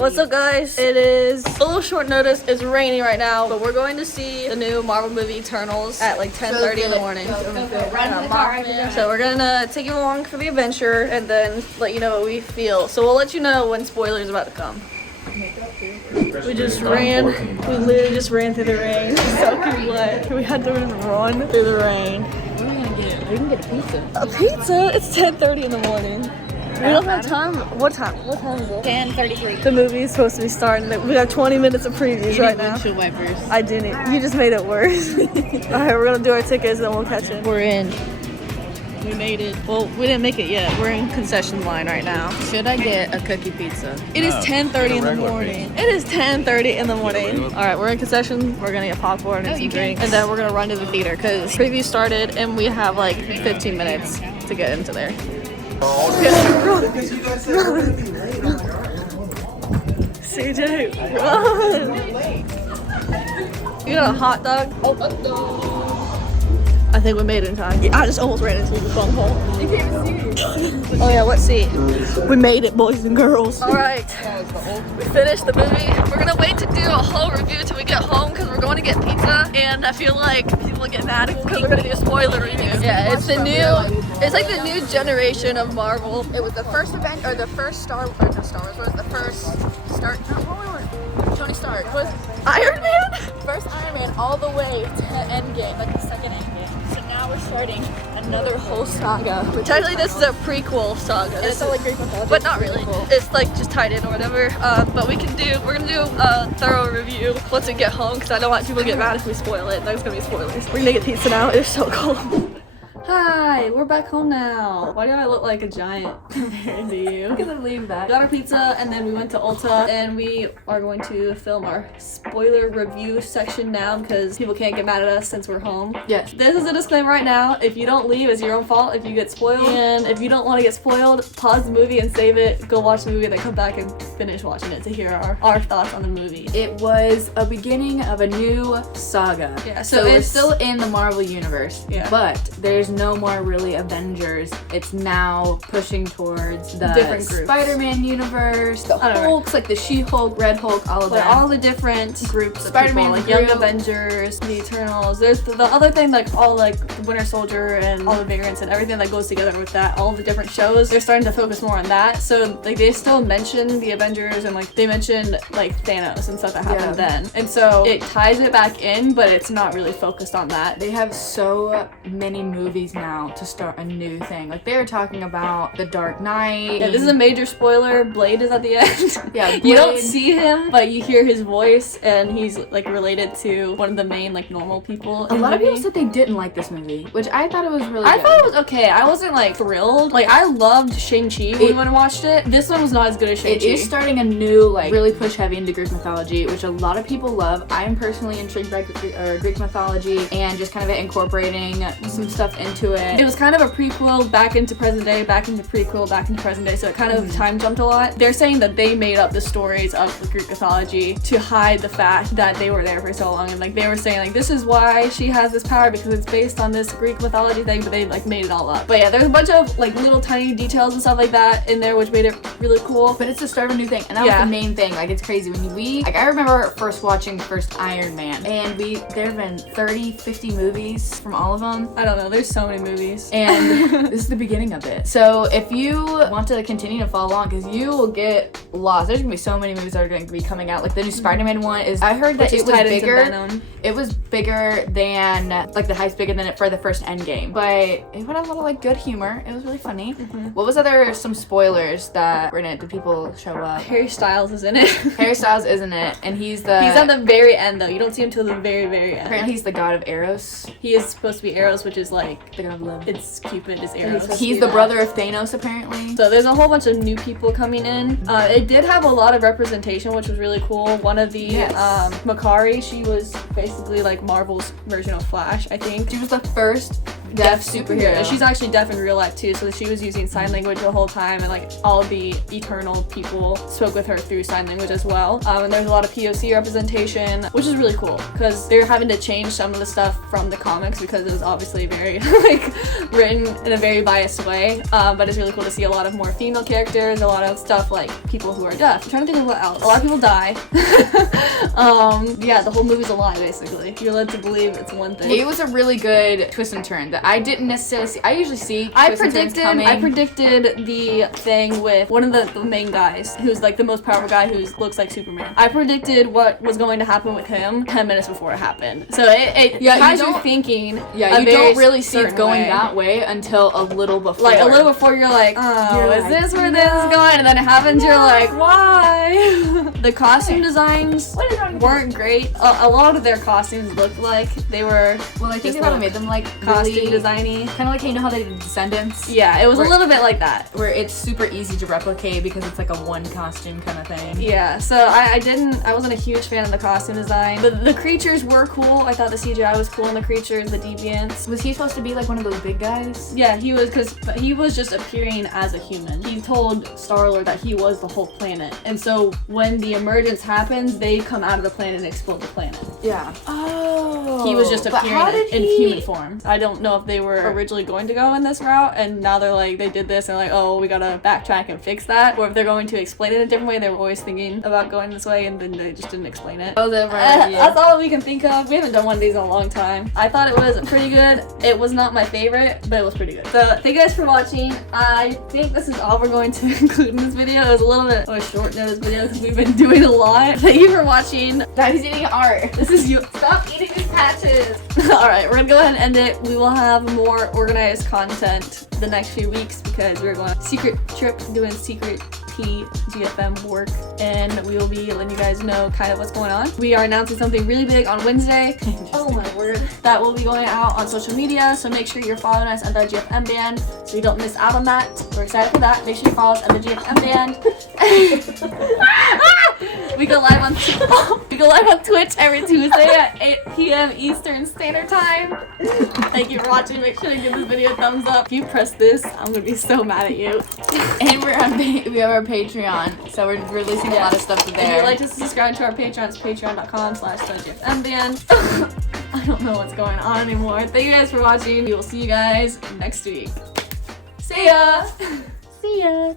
What's up, guys? It is a little short notice. It's raining right now, but we're going to see the new Marvel movie Eternals at like 10:30 in the morning. So we're gonna take you along for the adventure and then let you know what we feel. So we'll let you know when spoilers are about to come. We just ran. We literally just ran through the rain. Soaking wet. We had to run through the rain. What are we gonna get? We can get a pizza. A pizza? It's 10:30 in the morning. We don't have time. What time? What time is it? 10:33. The movie is supposed to be starting. We have 20 minutes of previews right now. Windshield wipers. I didn't. You just made it worse. Alright, we're gonna do our tickets and then we'll catch it. We're in. We made it. Well, we didn't make it yet. We're in concession line right now. Should I get a cookie pizza? It is 10:30 in the morning. It is 10:30 in the morning. Alright, we're in concession. We're gonna get popcorn and some drinks. And then we're gonna run to the theater because preview started and we have like 15 minutes to get into there. CJ, run! You got a hot dog? I think we made it in time. Yeah, I just almost ran into the phone hole. Oh yeah, what seat? We made it, boys and girls. All right, we finished the movie. We're gonna wait to do a whole review till we get home because we're going to get pizza. And I feel like people get mad because we're gonna do a spoiler review. Yeah, it's like the new generation of Marvel. It was the first event, or the first Star Wars, was the first Tony Stark. Was Iron Man? first Iron Man all the way to Endgame, like the second Endgame. So now we're starting another whole saga. Technically, this is a prequel saga. And it's all like Greek mythology. But not really. It's like just tied in or whatever. But we're gonna do a thorough review once we get home because I don't want people to get mad if we spoil it. There's gonna be spoilers. We're gonna get pizza now. It's so cold. Hi, we're back home now. Why do I look like a giant compared to you? Because I'm leaning back. We got our pizza and then we went to Ulta and we are going to film our spoiler review section now because people can't get mad at us since we're home. Yes. This is a disclaimer right now. If you don't leave, it's your own fault if you get spoiled. And if you don't want to get spoiled, pause the movie and save it. Go watch the movie and then come back and finish watching it to hear our thoughts on the movie. It was a beginning of a new saga. Yeah, so it's still in the Marvel universe. Yeah. But there's no more really Avengers. It's now pushing towards the different groups. Spider-Man universe, the Hulks, like the She-Hulk, Red Hulk, all of like them. all the different groups of Spider-Man, people, like Young Avengers, the Eternals. There's the other thing, like all like the Winter Soldier and all the variants and everything that goes together with that. All the different shows, they're starting to focus more on that. So like they still mention the Avengers and like they mention like Thanos and stuff that happened then. And so it ties it back in, but it's not really focused on that. They have so many movies now to start a new thing. Like they were talking about The Dark Knight. Yeah, this is a major spoiler. Blade is at the end. Yeah, you don't see him, but you hear his voice, and he's like related to one of the main like normal people. A lot of people said they didn't like this movie, which I thought it was really good. I thought it was okay. I wasn't like thrilled. Like I loved Shang-Chi when I watched it. This one was not as good as Shang-Chi. It is starting a new like really push heavy into Greek mythology, which a lot of people love. I am personally intrigued by Greek mythology and just kind of incorporating some stuff into it. It was kind of a prequel back into present day, back into prequel, back into present day, so it kind of time jumped a lot. They're saying that they made up the stories of the Greek mythology to hide the fact that they were there for so long, and like they were saying like this is why she has this power because it's based on this Greek mythology thing, but they like made it all up. But yeah, there's a bunch of like little tiny details and stuff like that in there which made it really cool. But it's the start of a new thing, and that was the main thing. Like it's crazy when I remember first watching first Iron Man, and there have been 30-50 movies from all of them. I don't know, there's so many movies. And this is the beginning of it. So if you want to continue to follow along, because you will get lost. There's gonna be so many movies that are going to be coming out. Like the new Spider-Man one is. I heard that it was bigger. It was bigger than like the hype's bigger than it for the first Endgame, but it had a lot of like good humor. It was really funny. What was some spoilers that were in it? Did people show up? Harry Styles is in it. Harry Styles is in it, and he's at the very end though. You don't see him till the very end. Apparently he's the god of Eros. He is supposed to be Eros, which is like the god of love. It's Cupid is Eros. He's the brother of Thanos apparently. So there's a whole bunch of new people coming in. It did have a lot of representation, which was really cool. One of the Makari, she was basically like Marvel's version of Flash, I think. She was the first deaf superhero. And she's actually deaf in real life too, so she was using sign language the whole time, and like all the Eternal people spoke with her through sign language as well. And there's a lot of POC representation, which is really cool because they're having to change some of the stuff from the comics because it was obviously very like written in a very biased way. But it's really cool to see a lot of more female characters, a lot of stuff like people who are deaf. I'm trying to think of what else. A lot of people die. Yeah, the whole movie's a lie basically. You're led to believe it's one thing. It was a really good twist and turn that I didn't necessarily see. I usually see twists and turns coming. I predicted the thing with one of the main guys, who's like the most powerful guy who looks like Superman. I predicted what was going to happen with him 10 minutes before it happened. So it has you thinking. Yeah, you don't really see it going that way until a little before. Like a little before, you're like, oh, is this where this is going? And then it happens. You're like, why? The costume designs weren't great. A lot of their costumes looked like they were. Well, I think they probably made them like costume really designy. Kind of like, you know how they did Descendants? Yeah, it was a little bit like that. Where it's super easy to replicate because it's like a one costume kind of thing. Yeah, so I wasn't a huge fan of the costume design. The creatures were cool. I thought the CGI was cool in the creatures, the deviants. Was he supposed to be like one of those big guys? Yeah, he was, because he was just appearing as a human. He told Star-Lord that he was the whole planet. And so when the emergence happens, they come out of the planet and explode the planet. Yeah. Oh. He was just appearing in human form. I don't know if they were originally going to go in this route, and now they're like, they did this and like, oh, we gotta backtrack and fix that. Or if they're going to explain it a different way, they were always thinking about going this way and then they just didn't explain it. Oh, right. That's all we can think of. We haven't done one of these in a long time. I thought it was pretty good. It was not my favorite, but it was pretty good. So thank you guys for watching. I think this is all we're going to include in this video. It was a little bit of a short notice video because we've been doing a lot. Thank you for watching. Daddy's eating art. This is you. Stop eating these patches. Alright, we're gonna go ahead and end it. We will have more organized content the next few weeks because we're going on a secret trip doing secret GFM work, and we will be letting you guys know kind of what's going on. We are announcing something really big on Wednesday. Oh my word. That will be going out on social media, so make sure you're following us at the GFM band so you don't miss out on that. We're excited for that. Make sure you follow us at the GFM band. We go live on Twitch every Tuesday at 8 p.m. Eastern Standard Time. Thank you for watching. Make sure to give this video a thumbs up. If you press this, I'm gonna be so mad at you. And we have our Patreon, so we're releasing a lot of stuff there. If you'd like to subscribe to our Patreon, it's patreon.com/GFMBand. I don't know what's going on anymore. Thank you guys for watching. We will see you guys next week. See ya! See ya!